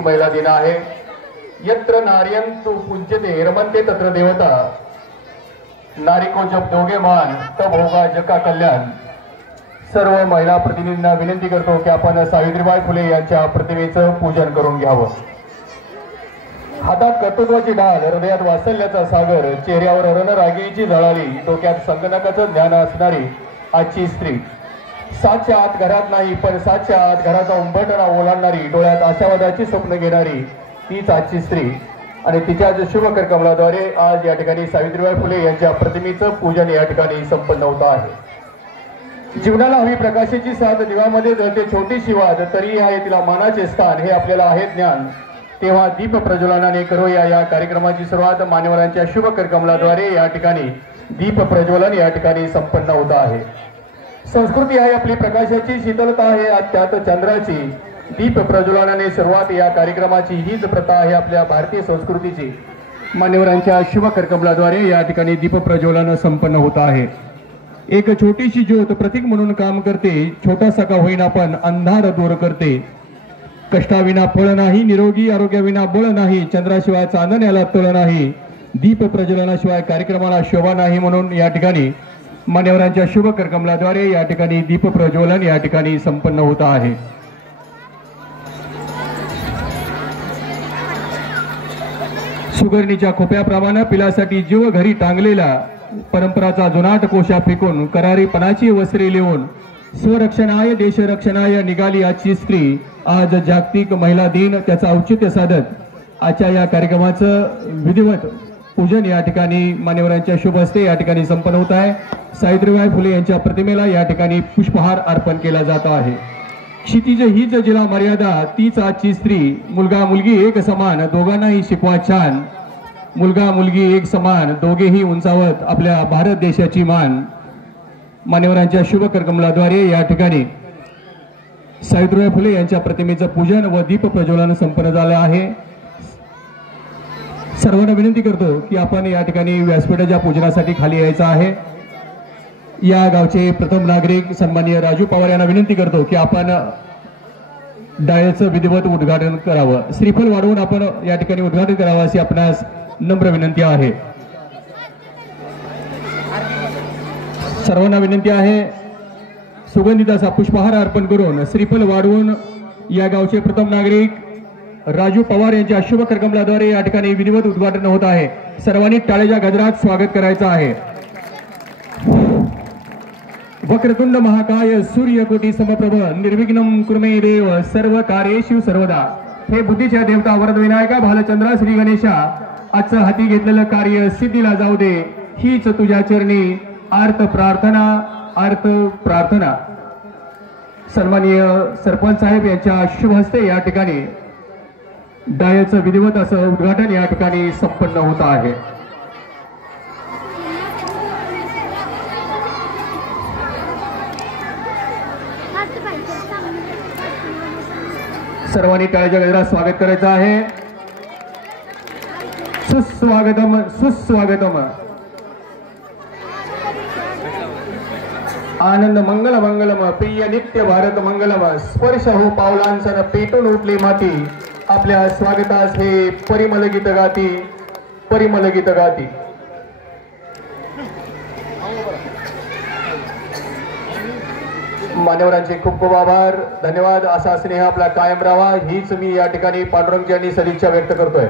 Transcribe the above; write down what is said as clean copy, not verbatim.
महिला दिन आहे। यत्र नार्यं तु पूज्यते रमन्ते तत्र देवता, नारी को जब दोगे मान तब होगा जग का कल्याण। सर्व महिला प्रतिनिधींना विनंती करतो की आपण सावित्रीबाई फुले यांच्या प्रतिमेचं पूजन करून घ्यावं। हातात कर्तृत्वाची ढाल, हृदयात वात्सल्याचा सागर, चेहऱ्यावर रणरागिणीची झळाळी, डोक्यात संगणकाचं ज्ञान असणारी आजची स्त्री। सातच्या आत घरात नाही पण सातच्या आत घराचा उंबरठा ओलांडणारी, डोळ्यात आशावादाची स्वप्न घेणारी तीच आजची स्त्री। आणि तिच्याच शुभ करकमलाद्वारे आज या ठिकाणी सावित्रीबाई फुले यांच्या प्रतिमेचं पूजन या ठिकाणी संपन्न होत आहे। जीवनाला हवी प्रकाशाची साथ, दिव्यामध्ये जळते छोटीशी वाद, तरी आहे तिला मानाचे स्थान, हे आपल्याला आहे ज्ञान। तेव्हा दीप प्रज्वलनाने करूया या कार्यक्रमाची सुरुवात। मान्यवरांच्या शुभ करकमलाद्वारे या ठिकाणी दीप प्रज्वलन या ठिकाणी संपन्न होत आहे। संस्कृती आहे आपली प्रकाशाची, शीतलता आहे त्यात चंद्राची, दीप प्रज्वलनाने सुरुवात या कार्यक्रमाची हीच प्रथा आहे आपल्या भारतीय संस्कृतीची। मान्यवरांच्या शुभ करकमलाद्वारे या ठिकाणी दीप प्रज्वलन संपन्न होत आहे। एक छोटीशी ज्योत प्रतीक म्हणून काम करते, छोटासा का होईना पण अंधार दूर करते। कष्टाविना फळ नाही, निरोगी आरोग्याविना बळ नाही, चंद्राशिवाय चांदण याला तळ नाही, दीप प्रज्वलनाशिवाय कार्यक्रमाला शोभा नाही। म्हणून या ठिकाणी मान्यवरांच्या शुभ करकमलाद्वारे या ठिकाणी दीप प्रज्वलन या ठिकाणी संपन्न होत आहे। सुगरणीच्या खोप्याप्रमाणे पिलासाठी जीव घरी टांगलेला, परंपराचा जुनाट कोशा फेकून करारीपणाची वस्त्रे लिहून स्वरक्षणाय देशरक्षणाय निघाली आजची स्त्री। आज जागतिक महिला दिन, त्याचं औचित्य साधत आजच्या या कार्यक्रमाचं विधिवत पूजन या ठिकाणी मान्यवरांच्या शुभ हस्ते या ठिकाणी संपन्न होत आहे। सावित्रीबाई फुले यांच्या प्रतिमेला या ठिकाणी पुष्पहार अर्पण केला जात आहे। क्षितिज हीच जिला मर्यादा, तीच आजची स्त्री। मुलगा मुलगी एक समान, दोघांनाही शिकवा छान, मुलगा मुलगी एक समान, दोघेही उंचावत आपल्या भारत देशाची मान। मान्यवरांच्या शुभ करकमलाद्वारे या ठिकाणी सावित्रीबाई फुले यांच्या प्रतिमेचं पूजन व दीप प्रज्वलन संपन्न झालं आहे। सर्वांना विनंती करतो की आपण या ठिकाणी व्यासपीठाच्या पूजनासाठी खाली यायचं आहे। या गावचे प्रथम नागरिक सन्माननीय राजू पवार यांना विनंती करतो की आपण डायचं विधिवत उद्घाटन करावं। श्रीफळ वाढवून आपण या ठिकाणी उद्घाटन करावं अशी आपणास नम्र विनंती आहे। सर्वांना विनंती आहे सुगंधित असा पुष्पहार अर्पण करून श्रीफळ वाढवून या गावचे प्रथम नागरिक राजू पवार यांच्या शुभ करकमलाद्वारे या ठिकाणी विधिवत उद्घाटन होत आहे। सर्वांनी टाळ्याच्या गजरात स्वागत करायचं आहे। वक्रतुंड महाकाय सूर्यकोटी समप्रभ निर्विघ्नं कुर्मे देव सर्व कार्येषु सर्वदा। हे बुद्धीच्या देवता वरद विनायका भालचंद्र श्री गणेशा, आजचं हाती घेतलेलं कार्य सिद्धीला जाऊ दे, हीच तुझ्या चरणी आर्त प्रार्थना आर्त प्रार्थना। सन्माननीय सरपंच साहेब यांच्या शुभ हस्ते या ठिकाणी डायचं विधिवत असं उद्घाटन या ठिकाणी संपन्न होत आहे। सर्वांनी टाळ्याच्या गजरात स्वागत करायचं आहे। सुस्वागतम सुस्वागतम। आनंद मंगल मंगलम, प्रिय नित्य भारत मंगलम, स्पर्श हो पावलांचा पेटून उठली माती, आपल्या स्वागतास हे परिमल गीत गाती, परिमल गीत गाती। मान्यवरांचे खूप खूप आभार, धन्यवाद। असा स्नेह आपला कायम राहावा हीच मी या ठिकाणी पांडुरंग यांनी सदिच्छा व्यक्त करतोय।